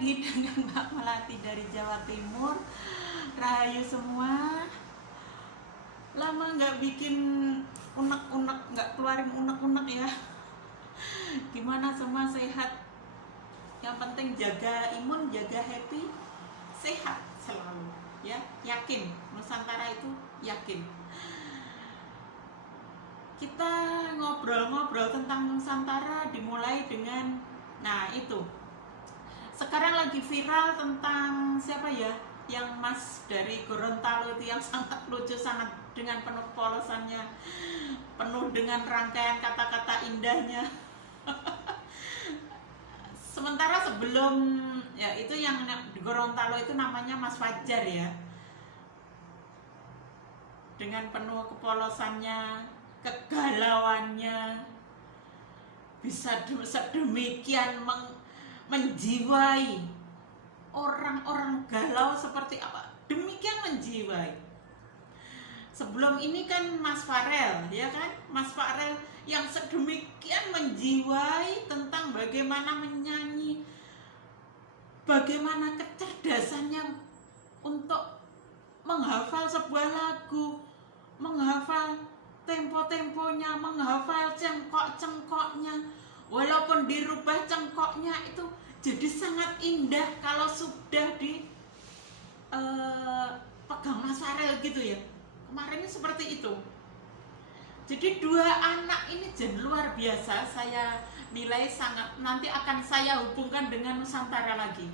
lagi dengan Mbak Melati dari Jawa Timur. Rahayu semua. Lama nggak bikin unek-unek, nggak keluarin unek-unek ya. Gimana semua sehat? Yang penting jaga imun, jaga happy, sehat selalu ya. Yakin, Nusantara itu yakin. Kita ngobrol-ngobrol tentang Nusantara dimulai dengan, nah itu sekarang lagi viral tentang siapa ya, yang Mas dari Gorontalo itu, yang sangat lucu, sangat dengan penuh polosannya, penuh dengan rangkaian kata-kata indahnya. Sementara sebelum ya itu yang di Gorontalo itu namanya Mas Fajar ya, dengan penuh kepolosannya, kegalauannya, bisa sedemikian menjiwai orang-orang galau seperti apa, demikian menjiwai. Sebelum ini kan Mas Farel ya kan, Mas Farel yang sedemikian menjiwai tentang bagaimana menyanyi, bagaimana kecerdasannya untuk menghafal sebuah lagu, menghafal tempo-temponya, menghafal cengkok-cengkoknya, walaupun dirubah cengkoknya itu jadi sangat indah kalau sudah di pegang Mas Farel gitu ya. Kemarin seperti itu. Jadi dua anak ini luar biasa, saya nilai sangat, nanti akan saya hubungkan dengan Nusantara lagi.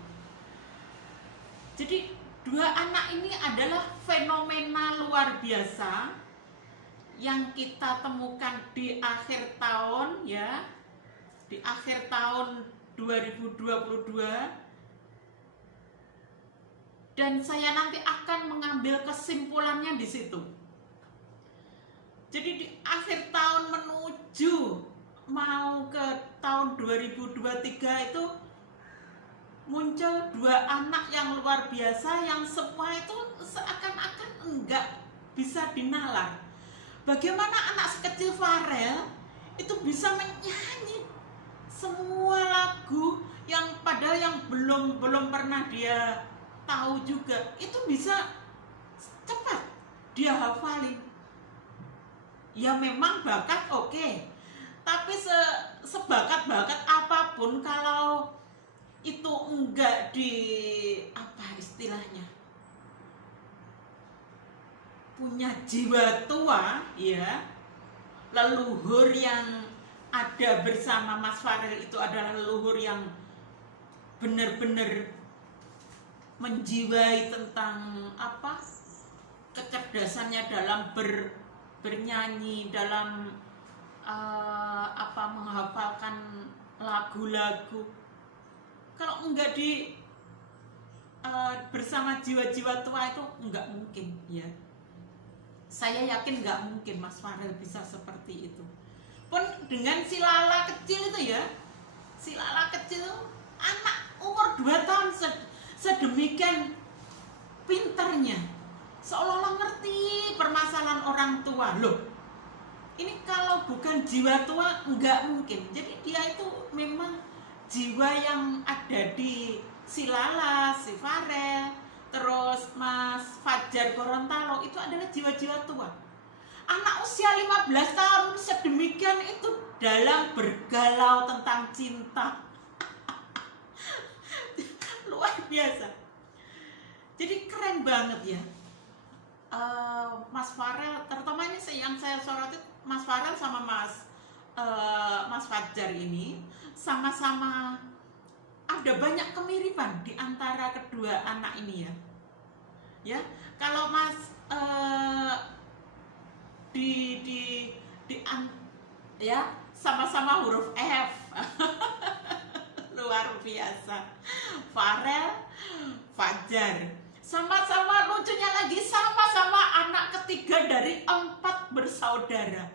Jadi dua anak ini adalah fenomena luar biasa yang kita temukan di akhir tahun ya, di akhir tahun 2022, dan saya nanti akan mengambil kesimpulannya di situ. Jadi di akhir tahun menuju mau ke tahun 2023 itu muncul dua anak yang luar biasa, yang semua itu seakan-akan enggak bisa dinalar. Bagaimana anak sekecil Farel itu bisa menyanyi semua lagu yang padahal yang belum pernah dia tahu juga, itu bisa cepat dia hafalin. Ya memang bakat oke, tapi sebakat-bakat apapun kalau itu enggak di apa istilahnya, punya jiwa tua ya, leluhur yang ada bersama Mas Farel itu adalah leluhur yang benar-benar menjiwai tentang apa, kecerdasannya dalam bernyanyi, dalam menghafalkan lagu-lagu. Kalau enggak di bersama jiwa-jiwa tua itu enggak mungkin ya. Saya yakin enggak mungkin Mas Farel bisa seperti itu. Pun dengan si Lala kecil itu ya, si Lala kecil anak umur 2 tahun sedemikian pinternya, seolah-olah ngerti permasalahan orang tua. Loh, ini kalau bukan jiwa tua enggak mungkin. Jadi dia itu memang jiwa yang ada di si Lala, si Farel, terus Mas Fajar Gorontalo itu adalah jiwa-jiwa tua. Anak usia 15 tahun sedemikian itu dalam bergalau tentang cinta. Luar biasa. Jadi keren banget ya. Mas Farel, terutama ini yang saya soroti, Mas Farel sama Mas Fajar ini sama-sama ada banyak kemiripan di antara kedua anak ini ya. Ya, kalau Mas ya sama-sama huruf F. Luar biasa. Farel, Fajar, sama-sama lucunya lagi, sama-sama anak ketiga dari 4 bersaudara.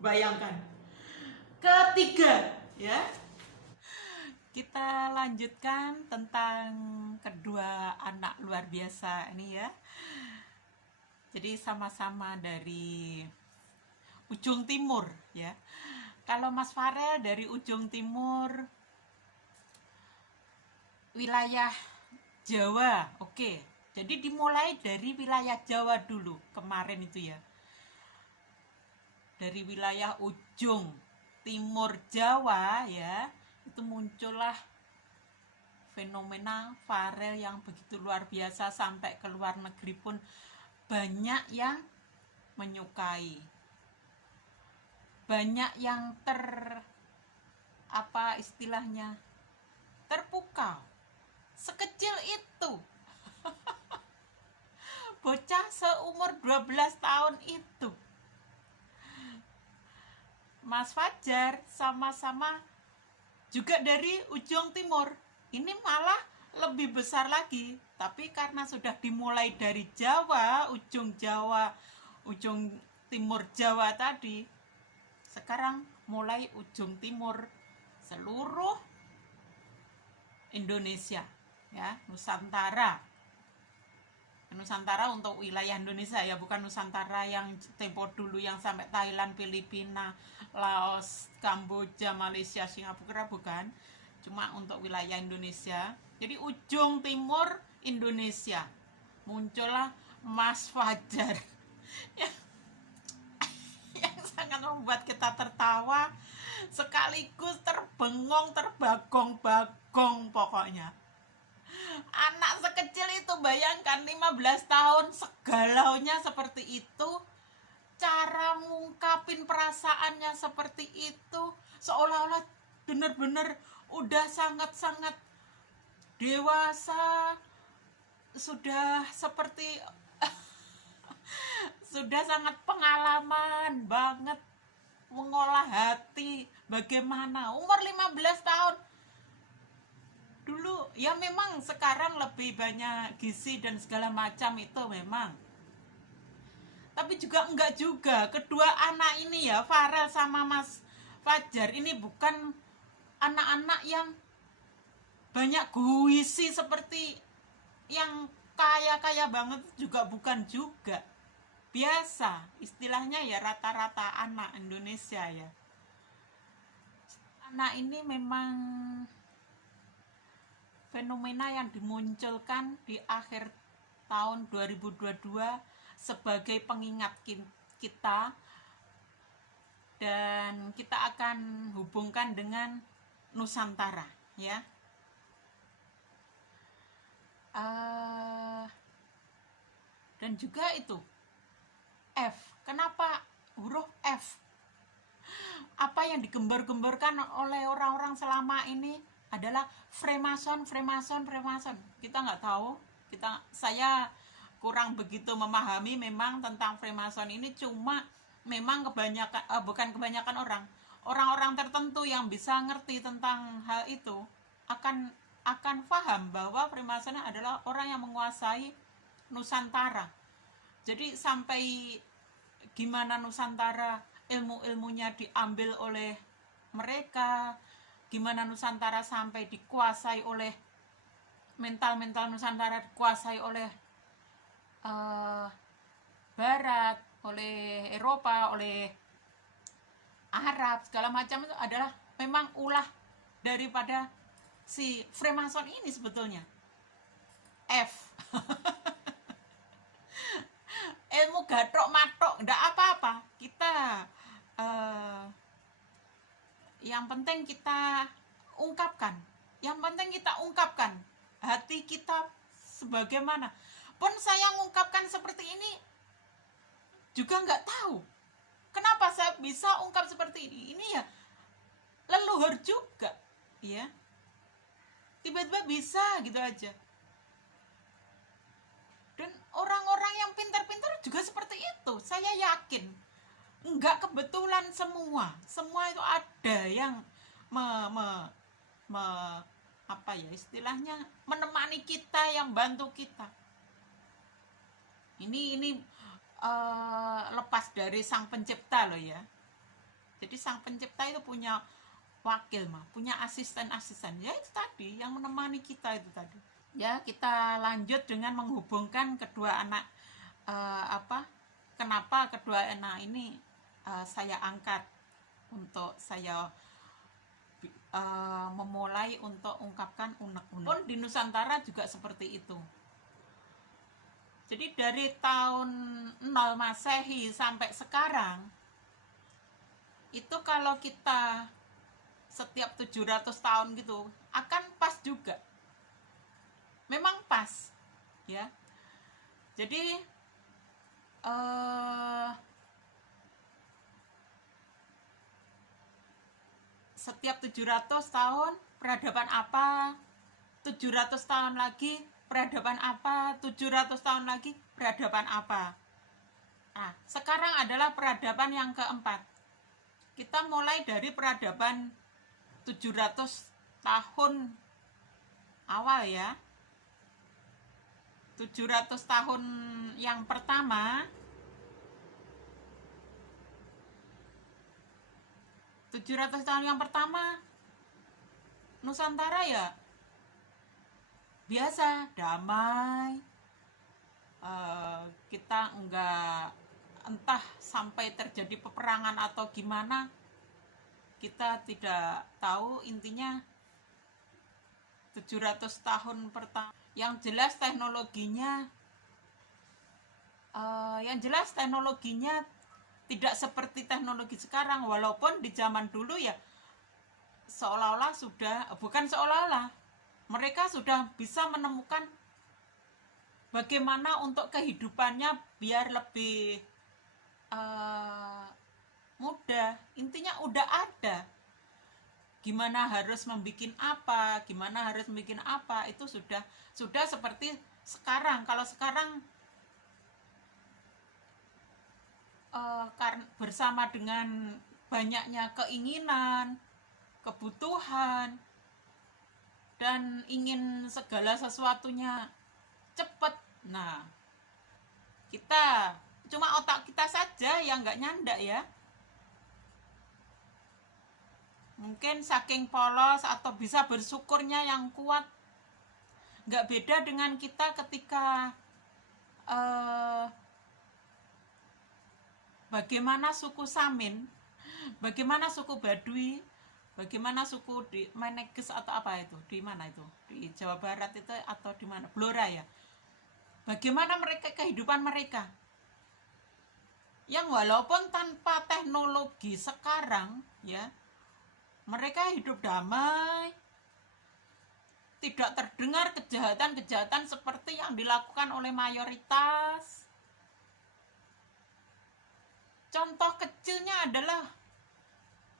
Bayangkan, ketiga ya. Kita lanjutkan tentang kedua anak luar biasa ini ya. Jadi sama-sama dari ujung timur ya. Kalau Mas Farel dari ujung timur wilayah Jawa. Oke, jadi dimulai dari wilayah Jawa dulu kemarin itu ya, dari wilayah ujung timur Jawa ya, itu muncullah fenomena Farel yang begitu luar biasa, sampai ke luar negeri pun banyak yang menyukai, banyak yang apa istilahnya, terpukau. Sekecil itu bocah seumur 12 tahun itu, Mas Fajar sama-sama juga dari ujung timur. Ini malah lebih besar lagi, tapi karena sudah dimulai dari Jawa, ujung timur Jawa tadi, sekarang mulai ujung timur seluruh Indonesia ya, Nusantara untuk wilayah Indonesia ya, bukan Nusantara yang tempo dulu yang sampai Thailand, Filipina, Laos, Kamboja, Malaysia, Singapura, bukan, cuma untuk wilayah Indonesia. Jadi ujung timur Indonesia muncullah Mas Fajar yang sangat membuat kita tertawa sekaligus terbengong, terbagong-bagong pokoknya. Anak sekecil itu, bayangkan 15 tahun segalaunya seperti itu, cara ngungkapin perasaannya seperti itu, seolah-olah benar-benar udah sangat-sangat dewasa, sudah seperti sudah sangat pengalaman banget mengolah hati. Bagaimana umur 15 tahun dulu ya, memang sekarang lebih banyak gizi dan segala macam itu memang, tapi juga enggak juga. Kedua anak ini ya, Farel sama Mas Fajar ini bukan anak-anak yang banyak guisi seperti yang kaya-kaya banget juga, bukan juga. Biasa istilahnya ya, rata-rata anak Indonesia ya. Anak ini memang fenomena yang dimunculkan di akhir tahun 2022 sebagai pengingat kita, dan kita akan hubungkan dengan Nusantara ya. Dan juga itu F. Kenapa huruf F? Apa yang digembar-gemborkan oleh orang-orang selama ini adalah Freemason. Kita nggak tahu, saya kurang begitu memahami memang tentang Freemason ini. Cuma memang kebanyakan orang-orang tertentu yang bisa ngerti tentang hal itu akan paham bahwa Freemason adalah orang yang menguasai Nusantara. Jadi sampai gimana Nusantara ilmu-ilmunya diambil oleh mereka, gimana Nusantara sampai dikuasai oleh mental Nusantara, dikuasai oleh Barat, oleh Eropa, oleh Arab, segala macam, itu adalah memang ulah daripada si Freemason ini sebetulnya. F. Ilmu gatrok matok ndak apa-apa, kita yang penting kita ungkapkan, hati kita sebagaimana. Pun saya mengungkapkan seperti ini juga nggak tahu kenapa saya bisa ungkap seperti ini. Ini ya leluhur juga ya, tiba-tiba bisa gitu aja. Dan orang-orang yang pintar-pintar juga seperti itu, saya yakin. Enggak kebetulan semua itu ada yang apa ya istilahnya, menemani kita, yang bantu kita. Ini lepas dari Sang Pencipta loh ya. Jadi Sang Pencipta itu punya wakil punya asisten ya, itu tadi yang menemani kita itu tadi. Ya, kita lanjut dengan menghubungkan kedua anak. Kenapa kedua anak ini saya angkat untuk saya memulai untuk ungkapkan unek-unek. Pun di Nusantara juga seperti itu. Jadi dari tahun 0 Masehi sampai sekarang, itu kalau kita setiap 700 tahun gitu, akan pas juga. Memang pas, ya. Jadi setiap 700 tahun peradaban apa, 700 tahun lagi peradaban apa, 700 tahun lagi peradaban apa. Nah, sekarang adalah peradaban yang keempat. Kita mulai dari peradaban 700 tahun awal ya. 700 tahun yang pertama, 700 tahun yang pertama Nusantara ya biasa, damai. Kita enggak, entah sampai terjadi peperangan atau gimana, kita tidak tahu. Intinya 700 tahun pertama, yang jelas teknologinya tidak seperti teknologi sekarang. Walaupun di zaman dulu ya seolah-olah sudah, bukan seolah-olah, mereka sudah bisa menemukan bagaimana untuk kehidupannya biar lebih mudah. Intinya udah ada gimana harus membuat apa, itu sudah seperti sekarang. Kalau sekarang karena bersama dengan banyaknya keinginan, kebutuhan, dan ingin segala sesuatunya cepat. Nah, kita cuma otak kita saja yang nggak nyandak ya. Mungkin saking polos atau bisa bersyukurnya yang kuat. Nggak beda dengan kita ketika bagaimana suku Samin, bagaimana suku Baduy, bagaimana suku di Meneges atau apa itu, di mana itu, di Jawa Barat itu atau di mana, Blora ya. Bagaimana mereka, kehidupan mereka, yang walaupun tanpa teknologi sekarang ya, mereka hidup damai, tidak terdengar kejahatan-kejahatan seperti yang dilakukan oleh mayoritas. Contoh kecilnya adalah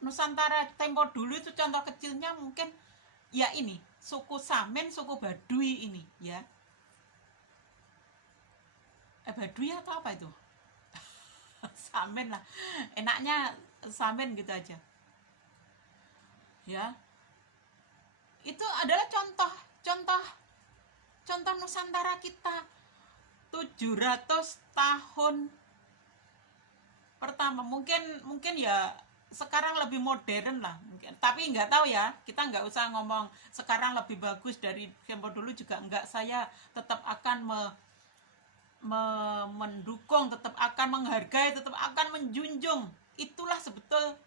Nusantara tempo dulu itu, contoh kecilnya mungkin ya ini, suku Samin, suku Baduy ini ya. Baduy atau apa itu? Samin lah, enaknya Samin gitu aja ya. Itu adalah contoh Nusantara kita 700 tahun pertama. Mungkin ya sekarang lebih modern lah mungkin, tapi nggak tahu ya, kita nggak usah ngomong sekarang lebih bagus dari tempo dulu juga enggak. Saya tetap akan mendukung, tetap akan menghargai, tetap akan menjunjung. Itulah sebetul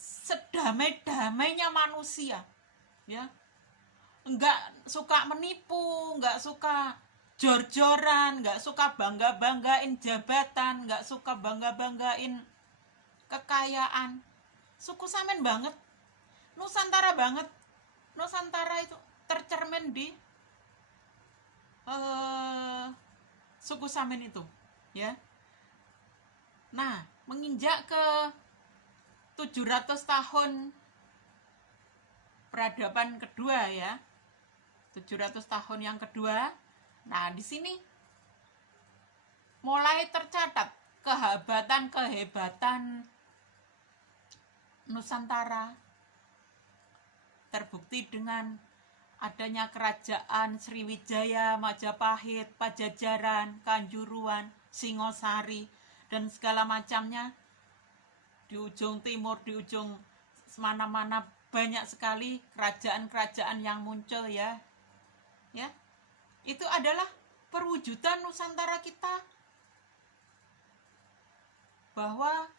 sedamai-damainya manusia ya. Enggak suka menipu, enggak suka jor-joran, nggak suka bangga-banggain jabatan, nggak suka bangga-banggain kekayaan. Suku Samin banget, Nusantara banget. Nusantara itu tercermin di suku Samin itu ya. Nah, menginjak ke 700 tahun peradaban kedua ya, 700 tahun yang kedua. Nah, di sini mulai tercatat kehebatan Nusantara, terbukti dengan adanya kerajaan Sriwijaya, Majapahit, Pajajaran, Kanjuruan, Singosari, dan segala macamnya. Di ujung timur, di ujung mana-mana banyak sekali kerajaan-kerajaan yang muncul ya. Ya. Itu adalah perwujudan Nusantara kita, bahwa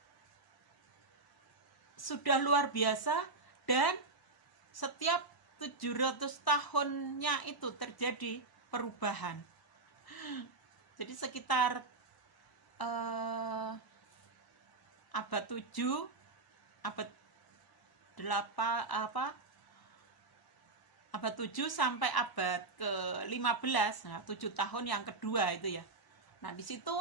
sudah luar biasa dan setiap 700 tahunnya itu terjadi perubahan. Jadi sekitar abad 7, abad 8 abad 7 sampai abad ke-15. Nah, 7 tahun yang kedua itu ya. Nah, di situ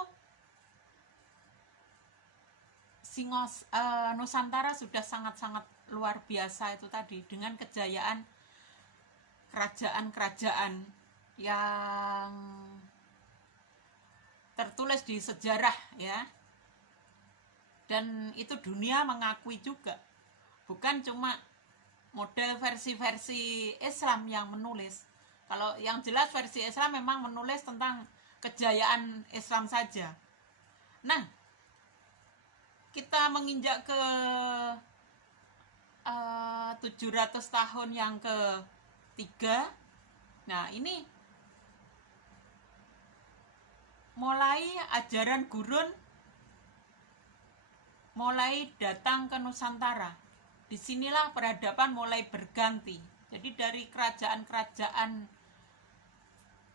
Nusantara sudah sangat-sangat luar biasa itu tadi, dengan kejayaan kerajaan-kerajaan yang tertulis di sejarah ya. Dan itu dunia mengakui juga. Bukan cuma model versi-versi Islam yang menulis. Kalau yang jelas versi Islam memang menulis tentang kejayaan Islam saja. Nah, kita menginjak ke 700 tahun yang ketiga. Nah, ini mulai ajaran gurun mulai datang ke Nusantara. Disinilah peradaban mulai berganti. Jadi dari kerajaan-kerajaan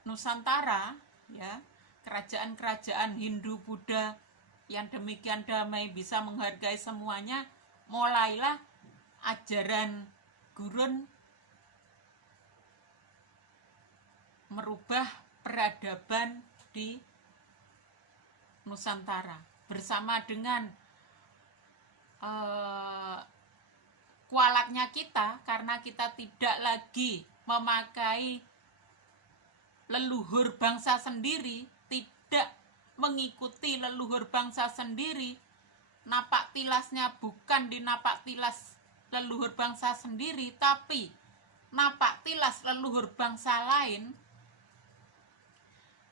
Nusantara, ya, kerajaan-kerajaan Hindu, Buddha yang demikian damai bisa menghargai semuanya, mulailah ajaran gurun merubah peradaban di Nusantara bersama dengan kualatnya kita, karena kita tidak lagi memakai leluhur bangsa sendiri, tidak mengikuti leluhur bangsa sendiri, napak tilasnya bukan di napak tilas leluhur bangsa sendiri, tapi napak tilas leluhur bangsa lain.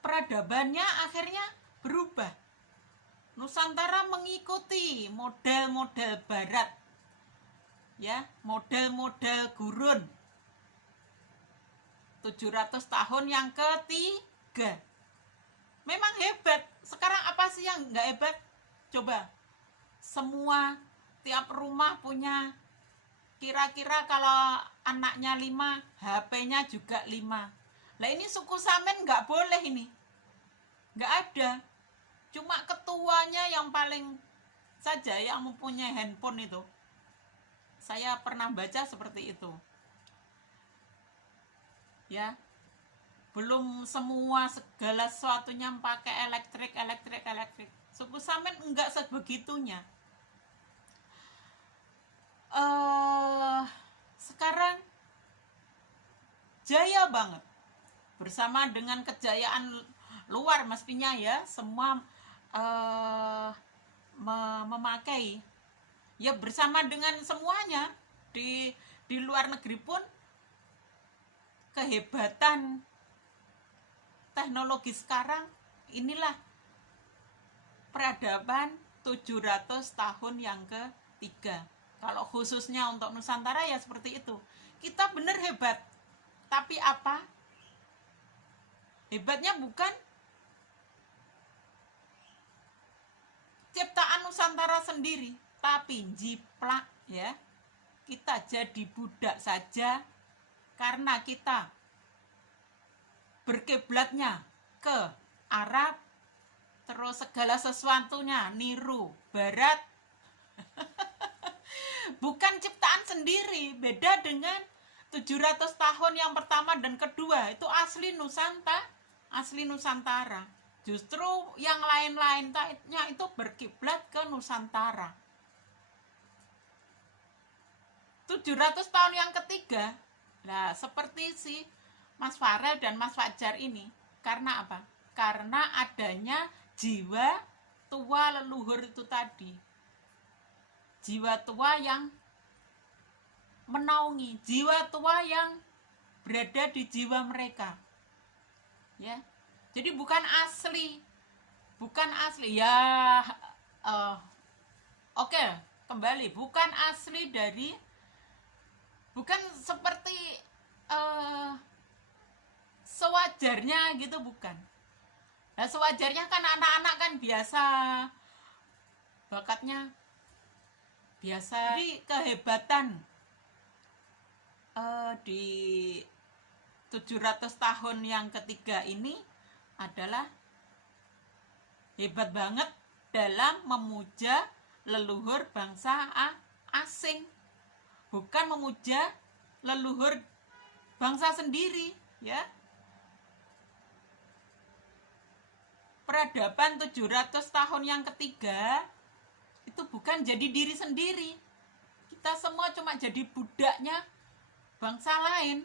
Peradabannya akhirnya berubah. Nusantara mengikuti model-model barat, ya, model-model gurun 700 tahun yang ketiga. Memang hebat. Sekarang apa sih yang nggak hebat? Coba, semua tiap rumah punya, kira-kira kalau anaknya 5, HP-nya juga 5. Lah ini suku Samen nggak boleh ini, nggak ada. Cuma ketuanya yang paling saja yang mempunyai handphone itu. Saya pernah baca seperti itu. Ya, belum semua segala sesuatunya pakai elektrik. Suku Samen enggak sebegitunya. Sekarang jaya banget. Bersama dengan kejayaan luar mestinya ya, semua memakai ya, bersama dengan semuanya di luar negeri pun kehebatan teknologi sekarang. Inilah peradaban 700 tahun yang ketiga. Kalau khususnya untuk Nusantara ya seperti itu. Kita benar hebat, tapi apa? Hebatnya bukan ciptaan Nusantara sendiri, tapi jiplak ya. Kita jadi budak saja karena kita berkiblatnya ke Arab, terus segala sesuatunya niru Barat. Bukan ciptaan sendiri. Beda dengan 700 tahun yang pertama dan kedua, itu asli Nusantara. Justru yang lain-lainnya itu berkiblat ke Nusantara. 700 tahun yang ketiga, nah seperti si Mas Farel dan Mas Fajar ini, karena apa? Karena adanya jiwa tua leluhur itu tadi. Jiwa tua yang menaungi, jiwa tua yang berada di jiwa mereka. Ya. Jadi bukan asli ya. Oke, kembali, bukan asli dari, bukan seperti sewajarnya gitu, bukan. Nah, sewajarnya kan anak-anak kan biasa bakatnya biasa. Jadi kehebatan di 700 tahun yang ketiga ini adalah hebat banget dalam memuja leluhur bangsa asing, bukan memuja leluhur bangsa sendiri, ya. Peradaban 700 tahun yang ketiga itu bukan jadi diri sendiri. Kita semua cuma jadi budaknya bangsa lain,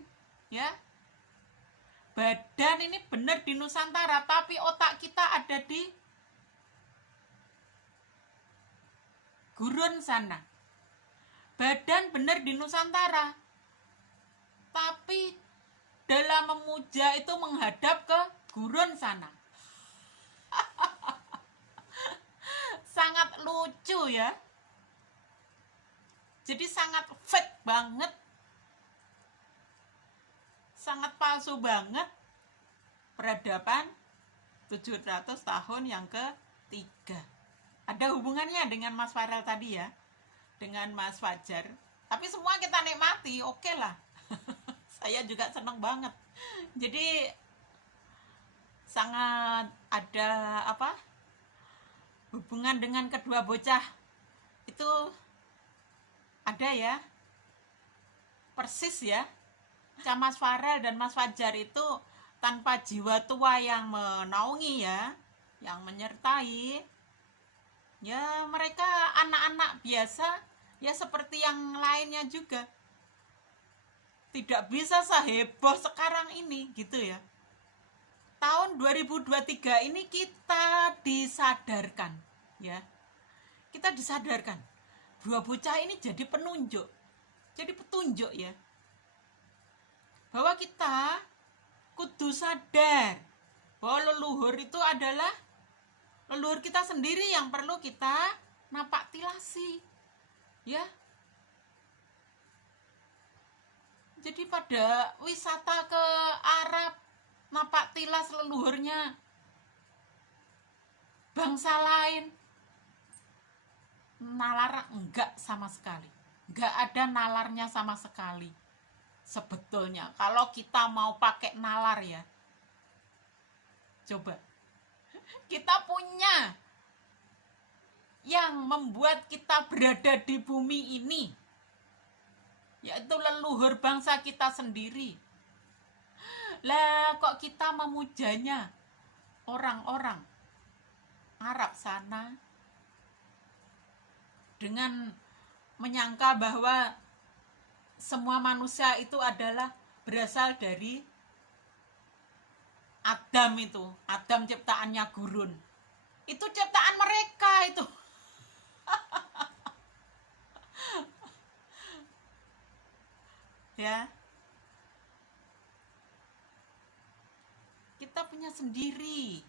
ya. Badan ini benar di Nusantara, tapi otak kita ada di gurun sana. Badan benar di Nusantara, tapi dalam memuja itu menghadap ke gurun sana. Sangat lucu, ya. Jadi sangat fake banget, sangat palsu banget peradaban 700 tahun yang ketiga. Ada hubungannya dengan Mas Farel tadi, ya, dengan Mas Fajar. Tapi semua kita nikmati, oke lah. Saya juga seneng banget. Jadi sangat ada hubungan dengan kedua bocah itu ada, ya, persis, ya. Mas Farel dan Mas Fajar itu tanpa jiwa tua yang menaungi, ya, yang menyertai, ya, mereka anak-anak biasa, ya, seperti yang lainnya juga. Tidak bisa seheboh sekarang ini, gitu, ya. Tahun 2023 ini kita disadarkan, ya. Kita disadarkan. Dua bocah ini jadi penunjuk, jadi petunjuk, ya. Bahwa kita kudu sadar bahwa leluhur itu adalah leluhur kita sendiri yang perlu kita napak tilasi, ya. Jadi pada wisata ke Arab, napak tilas leluhurnya bangsa lain, nalar enggak sama sekali, enggak ada nalarnya sama sekali. Sebetulnya kalau kita mau pakai nalar, ya, coba kita punya yang membuat kita berada di bumi ini, yaitu leluhur bangsa kita sendiri. Lah kok kita memujanya orang-orang Arab sana dengan menyangka bahwa semua manusia itu adalah berasal dari Adam itu. Adam ciptaannya gurun. Itu ciptaan mereka itu. Ya. Kita punya sendiri.